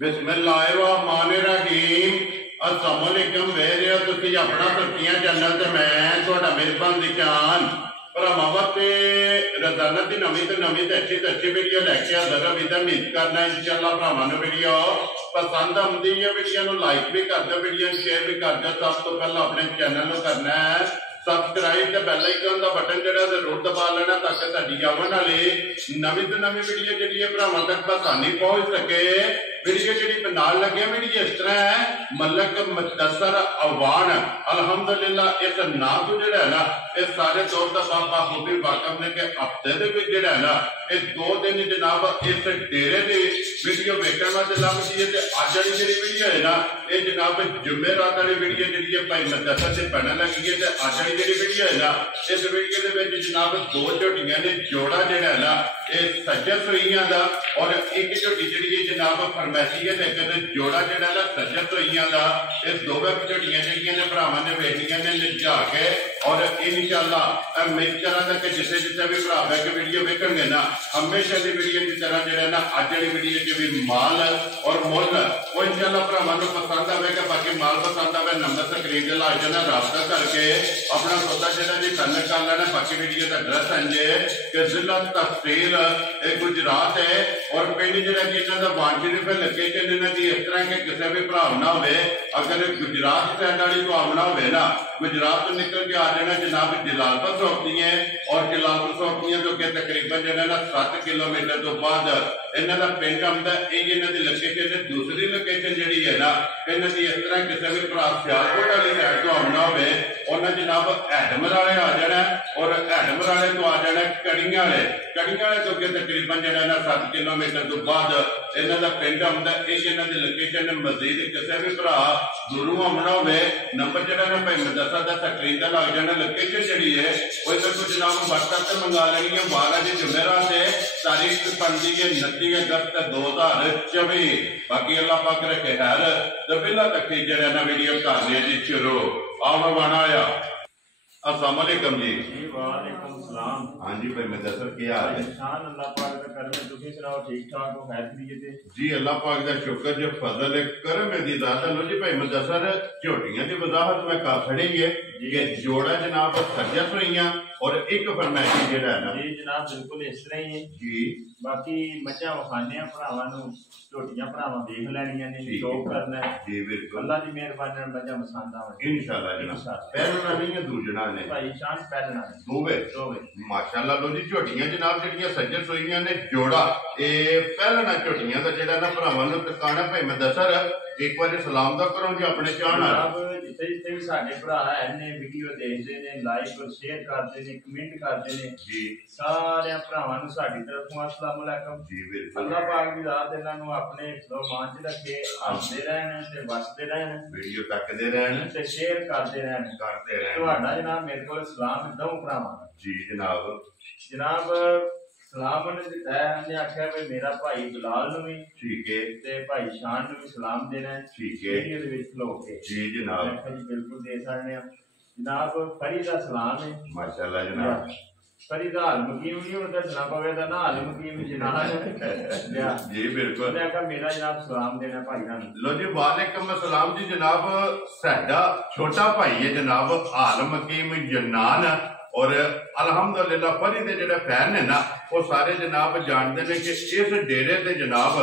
बिस्मिल्लाहिर्रहमानिर्रहीम। अस्सलाम वालेकुम वेरियो तुसी अपना तरक्कियां चैनल ते मैं तुहाडा मेहरबान दिशान भरावां ते रोजाना दी नवीं ते अच्छी वीडियो लैके हाज़र हां। उम्मीद करना इंशाअल्लाह भरावां नूं वीडियो पसंद आउंदी है। वीडियो नूं लाइक भी कर दो, वीडियो शेयर भी कर दो। सब तो पहले अपने चैनल नूं करना है सबसक्राइब ते बैल आइकन दा बटन जिहड़ा जरूर दबा लेना ताकि तुहाडी आउण वाली नवीं तो नवीं वीडियो जिहड़ी है भरावां तक आसानी पहुंच सके। वीडियो जिहड़ी नाल लगे वीडियो इस तरह है मलक मुख्तसर अवान अल्हम्दुलिल्लाह। इस नाम तो जिहड़ा है ना इस सारे तौर पर बाबा खूबी वाकफ ने कि हफ्ते दे विच जिहड़ा है ना इस 2 दिन जनाब इस डेरे दी वीडियो वेखण वास्ते लभदी है। ते अज वाली जिहड़ी वीडियो है ना ये जनाब जुमेरात वाली वीडियो जिहड़ी है भाई मुख्तसर से पढ़न लगी है। ते अज वाली जिहड़ी वीडियो है ना इस वीडियो दे विच जनाब 2 झोटियां ने जोड़ा जिहड़ा है ना ये सज्जत सुइयां दा और एक झोटी जिहड़ी है जनाब फरमैसी है। लेकिन जोड़ा जिहड़ा ना सज्जत सुइयां दा ये दोवें झोटियां जिहड़ियां ने भरावां ने वेखणियां ने लिजा के और इंशाअल्लाह मिक्सचरां तक जिथे जिथे भी भरा बैठ के वीडियो वेखणगे ना हमेशा की वीडियो की तरह जिहड़ा ना अज वाली वीडियो च भी माल और मुल वो इंशाअल्लाह भरावां नूं पसंद आवेगा। बाकी माल पसंद आवे नंबर स्क्रीन ते ला जाना राबता करके अपना सौदा जिहड़ा जी फाइनल कर लेना। बाकी वीडियो का एड्रैस है कि जिला तहसील गुजरात है और पिंड जिहड़ा कि इन्हां दा वांछित लोकेशन इन्हां दी इस तरह के किसी भी भरा ना होवे अगर गुजरात साइड वाली को आना होवे ना गुजरात तो निकल के आ जाना जनाब जलालपुर सौंपदियां और जलालपुर सौंपदियां तो कि तकरीबन जो ना 7 किलोमीटर तो बाद इन्हां दा पिंड आउंदा है। इन्हां दी लोकेशन है। दूसरी लोकेशन जिहड़ी है ना इन्हां दी इस तरह किसी भी भरा सियालकोट वाली साइड तो आना होवे उन्हां जनाब हैडमर वाले आ जाना और हैडमर वाले तो आ जाना कड़ियां वाले तो कि तकरीबन जो ना 7 किलोमीटर तो बाद इन्हां दा पिंड आउंदा है। इन्हां दी लोकेशन मजीद किसी भी भरा दूरों आना होवे नंबर जो ना भाई मदरसा का स्क्रीन का लग जाना। लोकेशन जी है वो इधर को जनाब व्हाट्सएप से मंगा लेनी है। 12 जुमेरात से तारीख बनती है 29 अगस्त 2024। बाकी अल्लाह पाक रखे खैर तो बिला तक जरा ना वीडियो करने जी शुरू आओ वाना आया। अस्सलाम वालेकुम जी। वालेकुम सलाम। हाँ जी भाई मुदस्सर क्या हाल है? इंसान अल्लाह पाक दा करम है। तुसी सुनाओ ठीक ठाक हो खैर खैरियत है? जी अल्लाह पाक दा शुक्र जो फजल है करम है दी ज़ात लो जी भाई मुदस्सर झोटियां दी वजाहत मैं कर छड़ी है कि जोड़ा जनाब सज्जत हुईयां और एक फरमाइशी जेड़ा है ना जी जनाब बिल्कुल इस तरह ही है जी। बाकी मच्छा वखाने भरावां नूं झोटियां भरावां देख लैणियां ने शौक करना है जी बिल्कुल अल्लाह दी मेहरबानी नाल मच्छा पसंद आवे इंशाअल्लाह जनाब। पहलना नहीं है दूजना ने भाई शान पहलना दोवे माशाअल्लाह लो जी झोटियां जनाब जेहड़ियां सज्जत होईयां ने जोड़ा ए पहलना झोटियां दा जेड़ा ना भरावां नूं तकाना भाई मुदस्सर एक बार सलाम दा करो जी अपने चाहण जिथे जिथे भी साडे भरा है ने वीडियो देखदे ने लाइक और शेयर करदे ने कमेंट करदे ने जी सारे भरावां नूं साडी तरफों अस्सलाम वालेकुम जी बिल्कुल। अल्लाह पाक दी रात इन्हां नूं अपने मान च रखे हसदे रहन ते वसदे रहन वीडियो तकदे रहन ते शेयर करदे रहन तुहाडा जनाब मेरे कोल सलाम दो भरावां जी जनाब सलाम ने आख्या भी मेरा भाई बिलाल नूं भी ठीक है ते भाई शान नूं भी सलाम देना है ठीक है वीडियो दे विच खलो के जी जनाब जी बिल्कुल दे सकदे हां जनाब। फरी दा सलाम है माशाअल्लाह जनाब। फरी दा हाल मुकीम नहीं होता जनाब पवे दा ना हाल मुकीम जनाब जी बिल्कुल मैं आख्या मेरा जनाब सलाम देना भाई नाल लो जी। वालेकुम अस्सलाम जी जनाब साडा छोटा भाई है जनाब हाल मुकीम जन्नान और अल्हम्दुलिल्लाह फरी दे जेड़ा फैन है ना वो सारे जनाब जानते हैं कि इस डेरे ते जनाब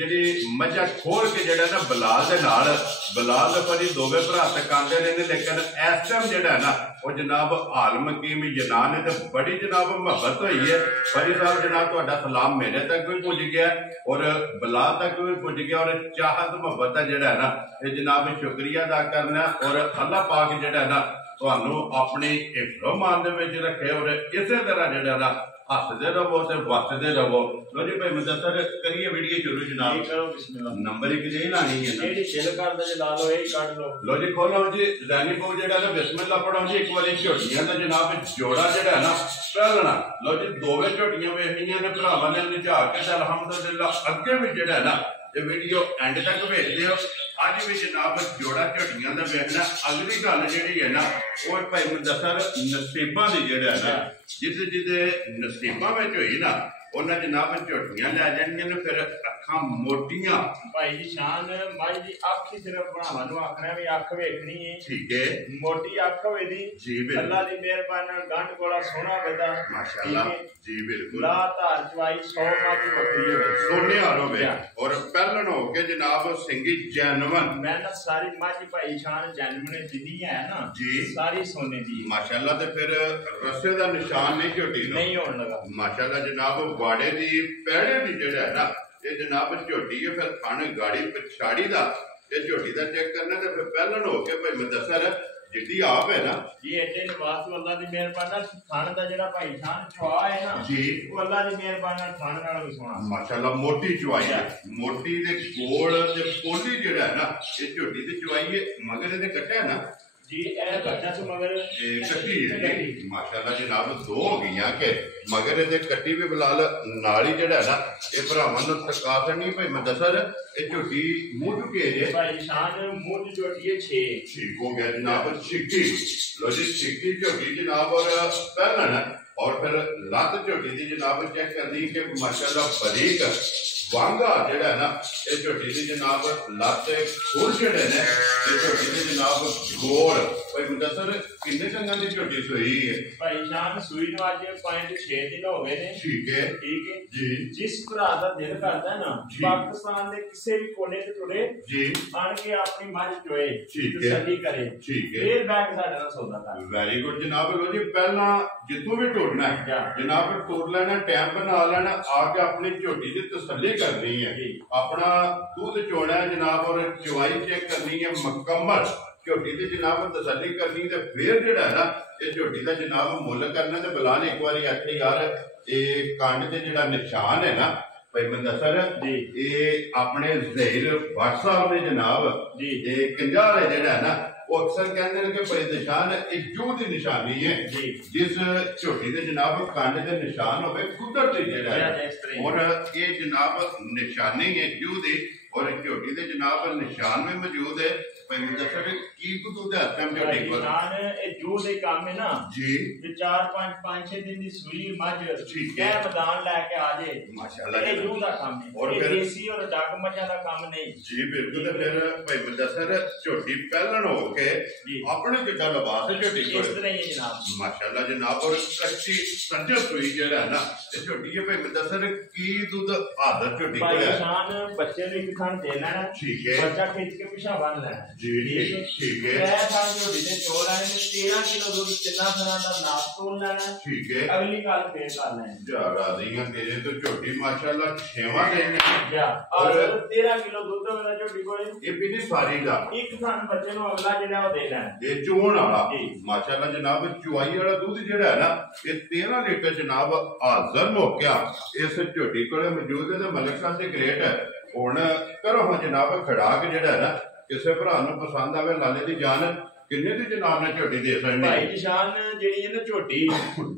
जी मझा खोल के जेड़ा ना बिलाल फरी दोवे भरा तक आते रहे। लेकिन इस टाइम जेड़ा ना वो जनाब हाल मकीम जनान है तो बड़ी जनाब मोहब्बत हुई है। फरी साहब जनाब तुहाडा सलाम मेरे तक भी पुज गया और बिलाल तक भी पुज गया और चाहत मोहब्बत है जेड़ा ना ये जनाब शुक्रिया अदा करना और अल्लाह पाक जेड़ा ना ਤੁਹਾਨੂੰ अपने हिफ्ज़ो मान दे विच रखे और इसे तरह जेड़ा ना हसदे रहो ते वसदे रहो। लो जी भाई मुदस्सर करिए वीडियो शुरू जनाब करो बिस्मिल्लाह। नंबर 1 नहीं लानी है ना जेडी दिल करदा जे ला लो यही काट लो। लो जी खोलो जी ज़ैनी पो जेड़ा ना बिस्मिल्लाह पढ़ो जी एक बार झोटियां दा जनाब जोड़ा जेड़ा ना पहलना। लो जी दोवे झोटियां वेखियां ने भरावां ने लिजा के अल्हम्दुलिल्लाह अगे भी जेड़ा ना ये वीडियो एंड तक भेजते हो। अज भी जनाब जोड़ा झोटियां दा वेखना। अगली गल जिहड़ी है ना वो भाई मुदस्सर नसीबां दी जेड़ा है ना जिस जिदे नसीबां विच होई ना ਉਹਨਾਂ ਜਨਾਬ ਝੋਟੀਆਂ ਲੈ ਜਾਣੀਆਂ ਨੇ ਫਿਰ ਅੱਖਾਂ ਮੋਟੀਆਂ ਭਾਈ ਜੀ ਸ਼ਾਨ ਮੱਝ ਦੀ ਅੱਖ ਹੀ ਸਿਰਫ ਭਰਾਵਾਂ ਨੂੰ ਆਖਣਾ ਵੀ ਅੱਖ ਵੇਖਣੀ ਹੈ ਠੀਕ ਹੈ ਮੋਟੀ ਅੱਖ ਹੋਵੇ ਦੀ ਜੀ ਬਿਲਕੁਲ ਅੱਲਾ ਦੀ ਮਿਹਰਬਾਨੀ ਨਾਲ ਗੰਢ ਕੋਲਾ ਸੋਹਣਾ ਹੋਵੇਦਾ ਮਾਸ਼ਾਅੱਲਾ ਜੀ ਬਿਲਕੁਲ ਲਾ ਧਾਰ ਚਵਾਈ 100 ਮੱਝ ਵੱਖਰੀ ਹੋਵੇ ਸੋਨੇ ਹਾਰ ਹੋਵੇ ਔਰ ਪਹਿਲਣ ਹੋ ਕੇ ਜਨਾਬ ਸਿੰਘੀ ਜੈਨਵਨ ਮਿਹਨਤ ਸਾਰੀ ਮੱਝ ਭਾਈ ਸ਼ਾਨ ਜੈਨਵਨ ਜਿੰਨੀ ਹੈ ਨਾ ਜੀ ਸਾਰੀ ਸੋਨੇ ਦੀ ਮਾਸ਼ਾਅੱਲਾ ਤੇ ਫਿਰ ਰਸੇ ਦਾ ਨਿਸ਼ਾਨ ਨਹੀਂ ਝੋਟੀ ਨੂੰ ਨਹੀਂ ਹੋਣ ਲਗਾ ਮਾਸ਼ਾਅੱਲਾ ਜਨਾਬ ਬਾੜੇ ਦੀ ਪੈੜੇ ਦੀ ਜਿਹੜਾ ਹੈ ਨਾ ਇਹ ਜਨਾਬ ਝੋਟੀ ਹੈ ਫਿਰ ਥਣ ਗਾੜੀ ਪਛਾੜੀ ਦਾ ਇਹ ਝੋਟੀ ਦਾ ਚੈੱਕ ਕਰਨਾ ਤੇ ਫਿਰ ਪਹਿਲਣ ਹੋ ਕੇ ਭਾਈ ਮੁਦੱਸਰ ਜਿੱਦੀ ਆਪ ਹੈ ਨਾ ਜੀ ਐਡੇ ਨਿਵਾਸ ਤੋਂ ਅੱਲਾ ਦੀ ਮਿਹਰਬਾਨੀ ਨਾਲ ਥਣ ਦਾ ਜਿਹੜਾ ਭਾਈ ਸ਼ਾਨ ਚਵਾ ਹੈ ਨਾ ਜੀ ਉਹ ਅੱਲਾ ਦੀ ਮਿਹਰਬਾਨੀ ਨਾਲ ਥਣ ਨਾਲ ਵੀ ਸੋਹਣਾ ਮਾਸ਼ਾਅੱਲਾ ਮੋਟੀ ਚਵਾਈ ਹੈ ਮੋਟੀ ਦੇ ਗੋਲ ਤੇ ਪੋਲੀ ਜਿਹੜਾ ਹੈ ਨਾ ਇਹ ਝੋਟੀ ਦੀ ਚਵਾਈ ਹੈ ਮਗਰ ਇਹਦੇ ਕੱਟਿਆ ਨਾ ਜੀ ਇਹ ਕੱਟਾ ਤੋਂ ਮਗਰ ਕੱਟੀ ਹੈ ਮਾਸ਼ਾਅੱਲਾ ਜਨਾਬ ਦੋ ਹੋ ਗਈਆਂ ਕਿ ਮਗਰ ਇਹਦੇ ਕੱਟੀ ਵੀ ਬਲਾਲ ਨਾਲ ਹੀ ਜਿਹੜਾ ਹੈ ਨਾ ਇਹ ਭਰਾਵਾਂ ਨੂੰ ਤਕਾ ਦੇਣੀ ਭਾਈ ਮੁਦੱਸਰ ਇਹ ਝੋਟੀ ਮੂੰਹ ਚੁੱਕੇ ਜੇ ਭਾਈ ਸ਼ਾਨ ਮੂੰਹ ਦੀ ਝੋਟੀ ਹੈ 6 ਠੀਕ ਹੋ ਗਿਆ ਜਨਾਬ ਛਿੱਕੀ ਲੋ ਜੀ ਛਿੱਕੀ ਝੋਟੀ ਜਨਾਬ ਔਰ ਪਹਿਲਣ और फिर लत झोटी की जनाब चेक करनी कि माशाअल्लाह बरीक वांगा जेड़ा है ना ये झोटी की जनाब लत खुर जेड़े ने ये झोटी की जनाब गोल भाई मुदस्सर किन्ने टंगां दी झोटी सोई है भाई शान सुई नु आज 5-6 दिन हो गए ने ठीक है जी जिस भरा दा दिल करदा ना पाकिस्तान दे किसी भी कोने ते टुरे जी आन के अपनी मझ चोए तसल्ली करे ठीक है फिर बैक साडे नाल सौदा कर वेरी गुड जनाब लो जी पहला जितों भी टोड़ना है जनाब टोड़ लेना टाइम बना लेना आके अपनी झोटी की तसल्ली करनी है अपना दूध चोना है जनाब और चवाई चेक करनी है मुकम्मल झोटी की जनाब तसल्ली करनी ते फिर जेड़ा है ना ये झोटी का जनाब मुल करना ते बुलाने एक बार आखे यार ये कंड ते जेड़ा निशान है ना भाई मुदस्सर ये अपने ज़हीर भट्ट साहब ने जनाब ये कंजार है जेड़ा है ना वो अक्सर कहते हैं कि भाई निशान एक जूह की निशानी है जिस झोटी के जनाब कंड के निशान होवे कुदरती जेड़ा है और ये जनाब निशानी है जूह की और झोटी के जनाब निशान में मौजूद है भाई मुदस्सर की कुतूद है हम झोटी को निशान ये जूह दे काम है ना जी ते 4-5-6 दिन दी सुई मझ ठीक है मैदान लेके आ जाए माशाल्लाह ये जूह दा काम है और फिर देसी और डग मझां दा काम नहीं जी बिल्कुल ते फिर भाई मुदस्सर झोटी पहलन हो के अपने जिद्दा लिबास है झोटी को इस तरह ही जनाब माशाल्लाह जनाब और कच्ची संजर सुई जेड़ा है ना ये झोटी है भाई मुदस्सर की दूध आदत झोटी को है शान बच्चे ने एक खान दे लेना ठीक है बच्चा खींच के पीछे बांध लेना जी ठीक है मैं था जो दिने चोर आने में 13 किलो दूध कितना खाना था नाप तोल लेना ठीक है अगली काल फिर कर लेना जा रादियां तेरे तो झोटी माशाल्लाह छेवा देने या और 13 किलो दूध वाला झोटी को ये भी नहीं सारी दा एक खान बच्चे नु अगला जेड़ा वो दे लेना ये चोण वाला माशाल्लाह जनाब चुवाई वाला दूध जेड़ा है ना ये 13 लीटर जनाब हाजिर मौका इस झोटी को मौजूद है मलिक साहब से ग्रेट है हुण करो हां जनाब खड़ाक जेड़ा है ना किसी भरा नूं पसंद आवे लाले दी जान किन्ने दी जनाब ने झोटी दे सकदे भाई निशान जेड़ी है ना झोटी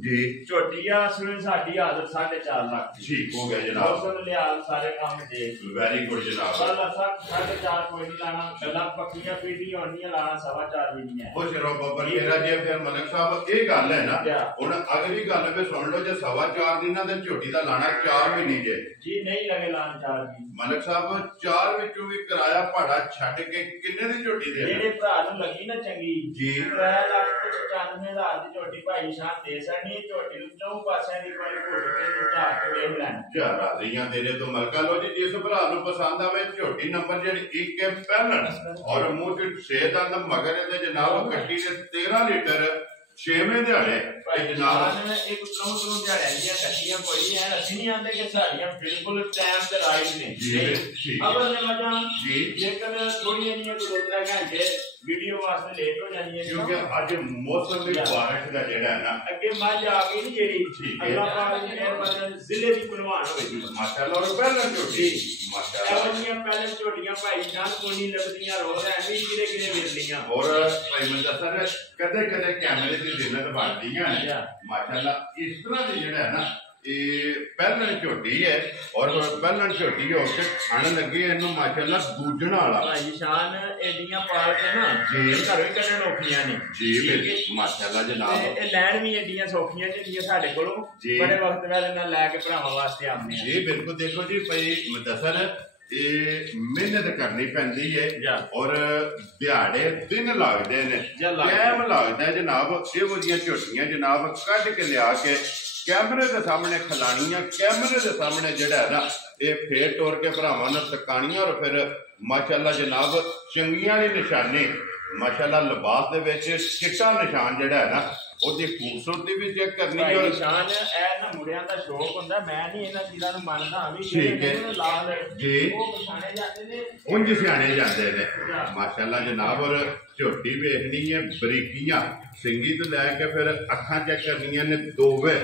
जी झोटी आ सुने साडी आदत 4.5 लाख ठीक हो गया जनाब सुन लिया सारे काम देख वेरी गुड जनाब साला 4.5 कोई नहीं लाना गल्ला पक्कियां पीढ़ी होनी लाना 4.5 भी नहीं है ओ शरो बब्बर मेरा जे फिर मलिक साहब ये गल है ना हुण अगली गल पे सुन लो जे 4.5 दिनां दे झोटी दा लाना 4 महीने जे जी नहीं लगे लाना 4 भी मलिक साहब 4 विचों भी किराया भाड़ा छड्ड के किन्ने दी झोटी दे जेड़े भरा नूं लगी ना चंगी जी 3,95,000 दी झोटी भाई शान दे सकनी झोटी नूं चौं पासे दी कोई घुट के नुटा के वेख लैन जा राजियां तेरे तो मलका लो जी जिस भरा नूं पसंद आवे झोटी नंबर जेड़ी 1 है पहलन और मुंह च 6 दंद मगर ते जनाब कट्टी दे 13 लीटर 6वें दिहाड़े जनाब एक उतरों दिहाड़े दियां कट्टियां कोई नहीं है असि नहीं आंदे कि साडियां बिल्कुल टाइम ते राइट ने जी अगर ने वजह जी जेकर थोड़ी नहीं तो 2-3 घंटे वीडियो वास्ते लेट हो जानी है क्योंकि आज मौसम भी बारिश का जेड़ा है ना अगे मज आ गई नहीं जेड़ी अल्लाह पाक ने मेहरबानी जिले दी कुलवान होई माशाल्लाह और पहले झोटी माशाल्लाह एवं पहले झोटियां भाई जान कोई नहीं लगदियां रोज ऐਵੇਂ किरे किरे मिलदियां और भाई मुदस्सर कदे कदे कैमरे दी जिन्नत बनदियां माशाल्लाह इस तरह दी जेड़ा है ना ਪਹਿਲਣ ਝੋਟੀ ਹੈ ਔਰ ਪਹਿਲਣ ਝੋਟੀ ਹੋ ਕੇ ਖਾਣ ਲੱਗੇ ਇਹਨੂੰ ਮਾਸ਼ਾਅੱਲਾ ਦੂਜਣਾ ਵਾਲਾ ਭਾਈ ਸ਼ਾਨ ਐਡੀਆਂ ਪਾਲ ਕੇ ਨਾ ਜੀ ਘਰੋਂ ਹੀ ਕੱਢਣ ਔਖੀਆਂ ਨੇ ਜੀ ਮਾਸ਼ਾਅੱਲਾ ਜਨਾਬ ਇਹ ਲੈਣ ਵੀ ਐਡੀਆਂ ਸੌਖੀਆਂ ਜਿਹੜੀਆਂ ਸਾਡੇ ਕੋਲੋਂ ਬੜੇ ਵਕਤ ਬਾਅਦ ਇਹਨਾਂ ਲੈ ਕੇ ਭਰਾਵਾਂ ਵਾਸਤੇ ਆਉਂਦੇ ਆ ਜੀ ਬਿਲਕੁਲ ਦੇਖੋ ਜੀ ਭਾਈ ਮੁਦੱਸਰ ਇਹ ਮਿਹਨਤ ਕਰਨੀ ਪੈਂਦੀ ਹੈ ਔਰ ਦਿਹਾੜੇ ਦਿਨ ਲੱਗਦੇ ਨੇ ਟਾਈਮ ਲੱਗਦਾ ਜਨਾਬ ਇਹੋ ਜਿਹੀਆਂ ਝੋਟੀਆਂ ਜਨਾਬ ਕੱਢ ਕੇ ਲਿਆ ਕੇ ਕੈਮਰੇ ਦੇ ਸਾਹਮਣੇ ਖਿਲਾਣੀਆਂ ਕੈਮਰੇ ਦੇ ਸਾਹਮਣੇ ਜਿਹੜਾ ਹੈ ਨਾ ਇਹ ਫੇਰ ਤੋੜ ਕੇ ਭਰਾਵਾਂ ਨੂੰ ਤਕਾਣੀਆਂ ਔਰ ਫਿਰ ਮਾਸ਼ਾਅੱਲਾ ਜਨਾਬ ਚੰਗੀਆਂ ਦੀ ਨਿਸ਼ਾਨੀ ਮਾਸ਼ਾਅੱਲਾ ਲਿਬਾਸ ਦੇ ਵਿੱਚ ਚਿੱਟਾ ਨਿਸ਼ਾਨ ਜਿਹੜਾ ਹੈ ਨਾ ਉਹਦੀ ਖੂਬਸੂਰਤੀ ਵੀ ਚੈੱਕ ਕਰਨੀ ਹੈ ਨਿਸ਼ਾਨ ਇਹ ਨਾ ਮੁੰਡਿਆਂ ਦਾ ਸ਼ੌਕ ਹੁੰਦਾ ਮੈਂ ਨਹੀਂ ਇਹਨਾਂ ਚੀਜ਼ਾਂ ਨੂੰ ਮੰਨਦਾ ਵੀ ਜਿਹੜੇ ਲਾਲ ਜੀ ਉਹ ਪਛਾਣੇ ਜਾਂਦੇ ਨੇ ਉਂਝ ਸਿਆਣੇ ਜਾਂਦੇ ਨੇ ਮਾਸ਼ਾਅੱਲਾ ਜਨਾਬ ਔਰ ਝੋਟੀ ਵੇਖਣੀ ਹੈ ਬਰੀਕੀਆਂ ਸਿੰਗੀ ਤੋਂ ਲੈ ਕੇ ਫਿਰ ਅੱਖਾਂ ਚੈੱਕ ਕਰਨੀਆਂ ਨੇ ਦੋਵੇਂ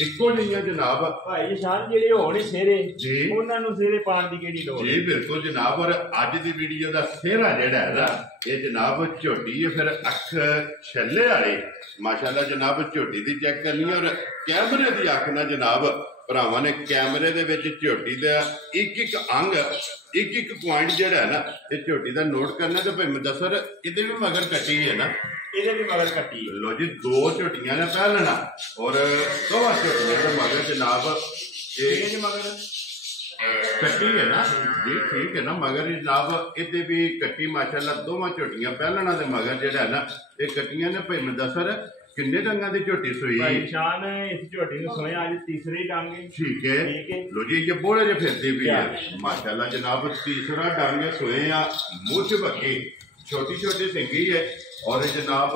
ਇੱਕੋ ਜਿਹੀਆਂ ਜਨਾਬ ਭਾਈ ਸ਼ਾਨ ਜਿਹੜੇ ਹੋਣ ਸਿਹਰੇ ਜੀ ਉਹਨਾਂ ਨੂੰ ਸਿਹਰੇ ਪਾਉਣ ਦੀ ਕਿਹੜੀ ਲੋੜ ਜੀ ਬਿਲਕੁਲ ਜਨਾਬ ਔਰ ਅੱਜ ਦੀ ਵੀਡੀਓ ਦਾ ਸਿਹਰਾ ਜਿਹੜਾ ਹੈ ਨਾ ਇਹ ਜਨਾਬ ਝੋਟੀ ਹੈ ਫਿਰ ਅੱਖ ਛੱਲੇ ਵਾਲੀ ਮਾਸ਼ਾਅੱਲਾ ਜਨਾਬ ਝੋਟੀ ਦੀ ਚੈੱਕ ਕਰਨੀ ਔਰ ਕੈਮਰੇ ਦੀ ਅੱਖ ਨਾਲ ਜਨਾਬ ਭਰਾਵਾਂ ਨੇ ਕੈਮਰੇ ਦੇ ਵਿੱਚ ਝੋਟੀ ਦਾ ਇੱਕ ਅੰਗ ਇੱਕ ਪੁਆਇੰਟ ਜਿਹੜਾ ਹੈ ਨਾ ਇਹ ਝੋਟੀ ਦਾ ਨੋਟ ਕਰਨਾ ਤੇ ਭਾਈ ਮੁਦੱਸਰ ਇਹਦੇ ਵੀ ਮਗਰ ਕੱਟੀ ਹੈ ਨਾ ਇਹਦੇ ਵੀ ਮਗਰ ਕੱਟੀ ਲੋ ਜੀ ਦੋ ਝੋਟੀਆਂ ਨੇ ਪਹਿਲਣਾ ਔਰ ਦੋਵਾਂ ਝੋਟੀਆਂ ਦੇ ਮਗਰ ਜਨਾਬ ਇਹ ਮਗਰ ਕੱਟੀ ਹੈ ਨਾ ਜੀ ਠੀਕ ਹੈ ਨਾ ਮਗਰ ਜਨਾਬ ਇਹਦੇ ਵੀ ਕੱਟੀ ਮਾਸ਼ਾਅੱਲਾ ਦੋਵਾਂ ਝੋਟੀਆਂ ਪਹਿਲਣਾ ਦੇ ਮਗਰ ਜਿਹੜਾ ਹੈ ਨਾ ਇਹ ਕੱਟੀਆਂ ਨੇ ਭਾਈ ਮੁਦੱਸਰ ਕਿੰਨੇ ਡੰਗਾਂ ਦੀ ਝੋਟੀ ਸੋਈ ਭਾਈ ਸ਼ਾਨ ਇਸ ਝੋਟੀ ਨੂੰ ਸੋਏ ਅੱਜ ਤੀਸਰੀ ਡੰਗ ਠੀਕ ਹੈ ਲੋ ਜੀ ਇਹ ਬੋਲੇ ਜੇ ਫਿਰਦੀ ਵੀ ਹੈ ਮਾਸ਼ਾਅੱਲਾ ਜਨਾਬ ਤੀਸਰਾ ਡੰਗ ਸੋਏ ਆ ਮੁੱਛ ਬੱਕੀ छोटी छोटी सिंगी है और जनाब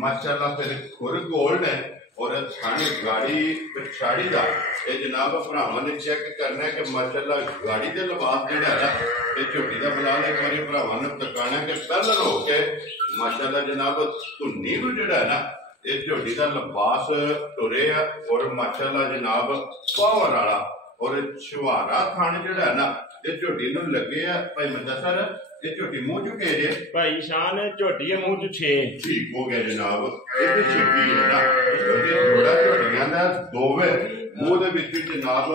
माशाअल्लाह फिर खुर गोल्ड है और थाने गाड़ी पिछाड़ी का ये जनाब भरावां ने चेक करना है कि माशाअल्लाह गाड़ी के लिबास जिहड़ा है ना ये झोटी का फिलहाल एक बार भरावां ने तकाना कि कलर हो के माशाअल्लाह जनाब धुन्नी नूं जिहड़ा है ना ये झोटी का लिबास तुरे और माशाअल्लाह जनाब पावर वाला और छुहारा थान जिहड़ा है ना ये झोटी नूं लगे है भाई मुदस्सर ये झोटी मुंह चुके जे भाई शान झोटी है मुंह चुके ठीक हो गया जनाब ये छिपी है ना जोड़ा झोटियां दा दोवे मुंह दे विच जनाब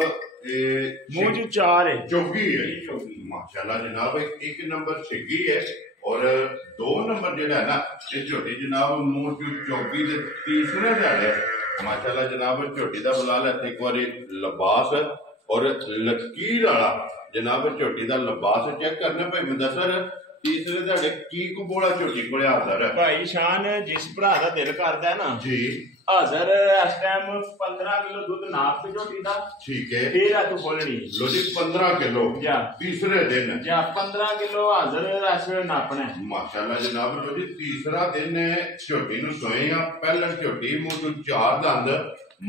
मुंह चु चार है चौगी है माशाल्लाह जनाब एक नंबर छिगी है और दो नंबर जेड़ा है ना ये झोटी जनाब मुंह चु चौगी दे तीसरे ध्याड़े माशाल्लाह जनाब झोटी दा बुला ले एक बारी लिबास और लकीर वाला जनाब झोटी का लिबास चेक करना भाई मुदस्सर तीसरे ध्याड़े की कुबोला झोटी को हाजर है भाई शान जिस भरा का दिल करता है ना जी हाजर इस टाइम 15 किलो दूध नाप के झोटी दा ठीक है फिर तू बोलनी लो जी 15 किलो या तीसरे दिन या 15 किलो हाजर इस वे नापना है माशाल्लाह जनाब लो जी तीसरा दिन झोटी नु सोए आ पहले झोटी मुंह तो चार दंद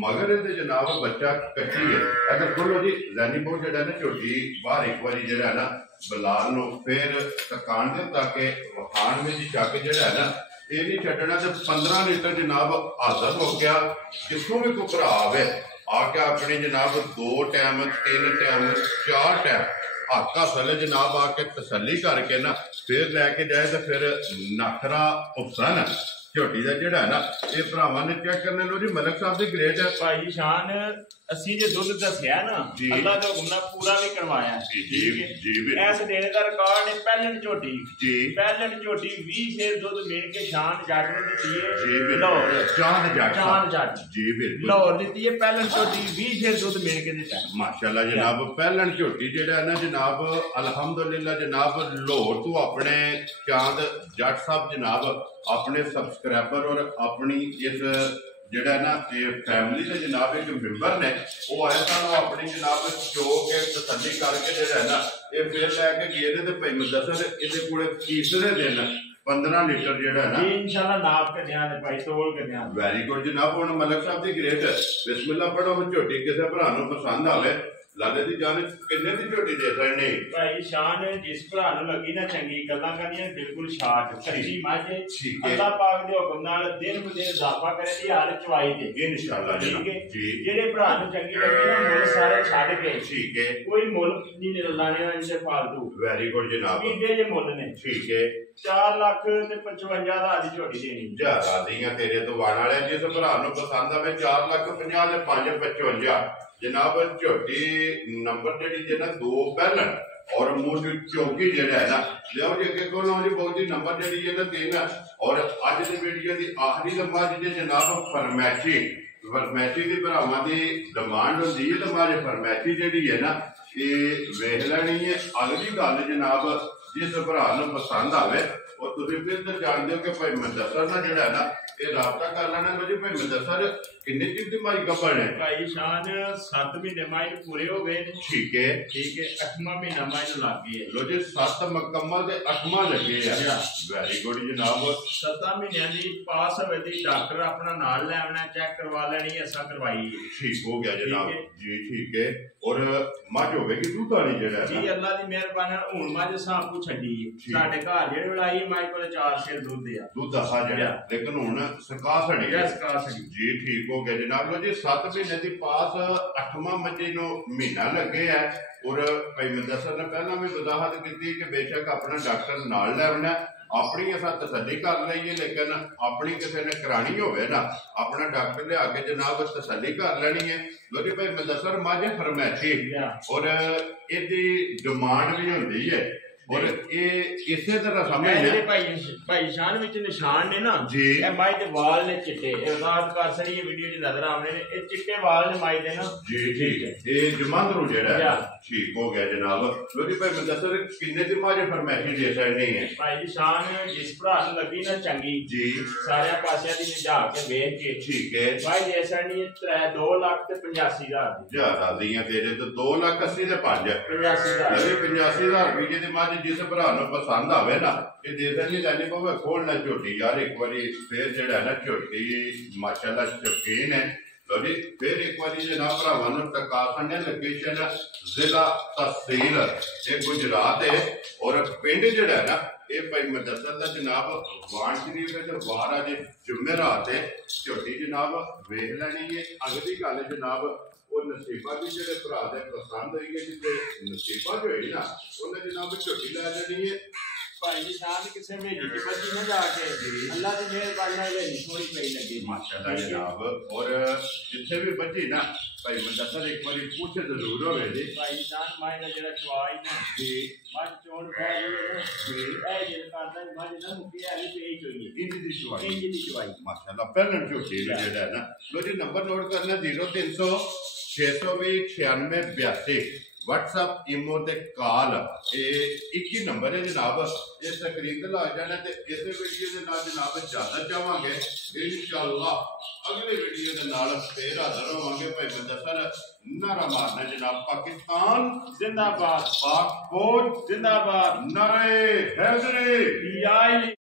मगर ये जनाब बच्चा कच्ची है अगर खोलो जी जैनीपुर जड़ा ना झोटी बाहर एक बार जड़ा ना बलाल नो फिर तकान दे ताकि वखान में चक जड़ा है ना ये नहीं छड़ना तो 15 लीटर जनाब हाजर हो गया जिसों भी कोई भरा आवे आके अपने जनाब 2 टाइम 3 टाइम 4 टाइम हाका सले जनाब आके तसली करके ना फिर लैके जाए तो फिर नखरा हुसन झोटी का जिहड़ा है ना ये भरावां ने चेक करने लो जी मलिक साहब दी ग्रेट है भाई शान असी जो दुध दसिया ना अल्लाह दा हुक्म नाल पूरा भी करवाया जी इस देने दा रिकॉर्ड है पहलन झोटी जी पहलन झोटी 20 शेर दुध मिल के शान जट ने दी है जी लाहौर चांद जट जी बिल्कुल लाहौर दी है पहलन झोटी 20 शेर दुध मिल के दिता है माशाल्लाह जनाब पहलन झोटी जेड़ा है ना जनाब अल्हम्दुलिल्लाह जनाब लाहौर तो अपने चांद जट साहब जनाब अपने सब्सक्राइबर और अपनी इस जेड़ा ना ये फैमिली के जनाब एक मेंबर ने वो आए सन अपनी जनाब चो के तसली करके जेड़ा है ना ये फिर लैके गए ते भाई मुदस्सर इहदे कोले तीसरे दिन 15 लीटर जेड़ा है ना इंशाल्लाह नाप के दिया ने भाई तोल के दिया वेरी गुड जनाब हुण मलिक साहब दी ग्रेट बिस्मिल्लाह पढ़ो झोटी किसी भरा नूं पसंद आवे लाले दी जान किन्ने दी झोटी दे सकने भाई शान जिस भरा नूं लगी ना चंगी गल्लां करनियां बिल्कुल शाट कच्ची माजे अल्लाह पाक दे हुक्म नाल दिन ब दिन इजाफा करे दी हर चवाई दे इंशाल्लाह ठीक है जी जेड़े भरा नूं चंगी लगी ना मुल सारे छड्ड के ठीक है कोई मुल नहीं लाने इनसे फालतू वेरी गुड जनाब इदे जे मुल ने ठीक है 4 लाख ते 55 दा आधी झोटी देनी जा रादियां तेरे तो वाण वाले जिस भरा नूं पसंद आवे 4 लाख 50 ते 5 55 जनाब झोटी नंबर जी है ना 2 पहलन और मुंह चौकी जड़ा है ना लिया जी अगे को लो जी बहुत जी नंबर जी है ना 3 और अज की वीडियो की आखिरी लम्बा जी जनाब फरमैशी की भरावां की डिमांड होंगी है तो मारे फरमैशी जी है ना ये वेख लैनी है। अगली गल जनाब जिस भरा पसंद आवे और तुम फिर तो जानते हो कि भाई मुदस्सर ना जो है ना ये राबता कर लेना लो जी भाई मुदस्सर किन्ने चिर की माई गब्बड़ है भाई शान 7 महीने माई पूरे हो गए। ठीक है 8वां महीना माई लग गई लो जी 7 मुकम्मल ते 8वां लगे है। वेरी गुड जनाब 7 महीनों की पास होवे दी डॉक्टर अपना नाल ले आना चेक करवा लेनी ऐसा करवाई ठीक हो गया जनाब जी ठीक है। और मझ होगी दूध वाली जड़ा जी अल्लाह दी मेहरबानी हुन मझ साहब को छड्डी साडे घर जेड़े वलाई माई कोले 4 शेर दूध दिया दूध हा जड़ा लेकिन हुन सका छड़ी जी ठीक हो गया जनाब। लो जी 7 महीने की पास 8वां मजे नो महीना लगे है। और भाई मुदस्सर ने पहला भी वजाहत की कि बेशक अपना डॉक्टर नाल ले आना अपनी असा तसली कर लीए लेकिन अपनी किसी ने करानी होवे ना अपना डॉक्टर लिया के जनाब तसली कर लेनी है। लो जी भाई मुदस्सर माझे फरमैशी और इसकी डिमांड भी होंगी है और ये इसे तरह समझ भाई शान विच निशान ने ना जी ए माई दे वाल ने चिट्टे रात कर सड़ी ये वीडियो च नजर आने ने ए चिट्टे वाल ने माई दे ना जी ठीक है ये जमांदरू जेड़ा है ठीक हो गया जनाब। लो जी भाई मुदस्सर किन्ने दी माजे फरमैशी दे सकनी है भाई शान जिस भरा नु लगी ना चंगी जी सारे पासे दी निजा के वेख के ठीक है भाई दे सकनी है 2,85,000 दी ज्यादा दियां तेरे तो 2,80,000 ते 5 85,000 रुपये दी माजे जिस भरा नु पसंद आवे ना ये दे देनी लैनी पवे खोलना झोटी यार एक बारी फिर जेड़ा है ना झोटी माशाल्लाह शौकीन है। लो जी फिर एक बार जनाब भरावां नूं टका खंडे लोकेशन जिला तहसील ये गुजरात है और पिंड जेड़ा है ना ये भाई मुदस्सर दा जनाब वाण शरीफ है वार अज जुमेरात है झोटी जनाब वेख लैनी है। अगली गल जनाब वो नसीबा भी जेडे भरा दे पसंद होई है जिसे नसीबा जो है ना उन्हें जनाब झोटी लै देनी है। भाई शान किसे भेजी की बची ना जाके अल्लाह दी मेहरबानी नाल थोड़ी पई लगी माशाल्लाह जनाब। और जिथे भी बची ना भाई मुदस्सर एक बारी पूछे जरूर होवे जी भाई शान माई ने जेड़ा चवाई ना जी मज चोड़ पै गई जी ए जेड़ा करदा मज ना मुकी आली पे चाहिए इंज दी चवाई माशाल्लाह पहले झोटी जेड़ा है ना। लो जी नंबर नोट करना 0300 620 96 82 WhatsApp इमो ते कॉल ये एक ही नंबर है जनाब ये स्क्रीन ते ला जाना ते इस वीडियो के नाल जनाब ज्यादा चाहांगे इंशाअल्लाह अगले वीडियो के नाल फिर हाजिर होवांगे। भाई मुदस्सर नारा मारना जनाब पाकिस्तान जिंदाबाद पाक फौज जिंदाबाद नारे हैदरी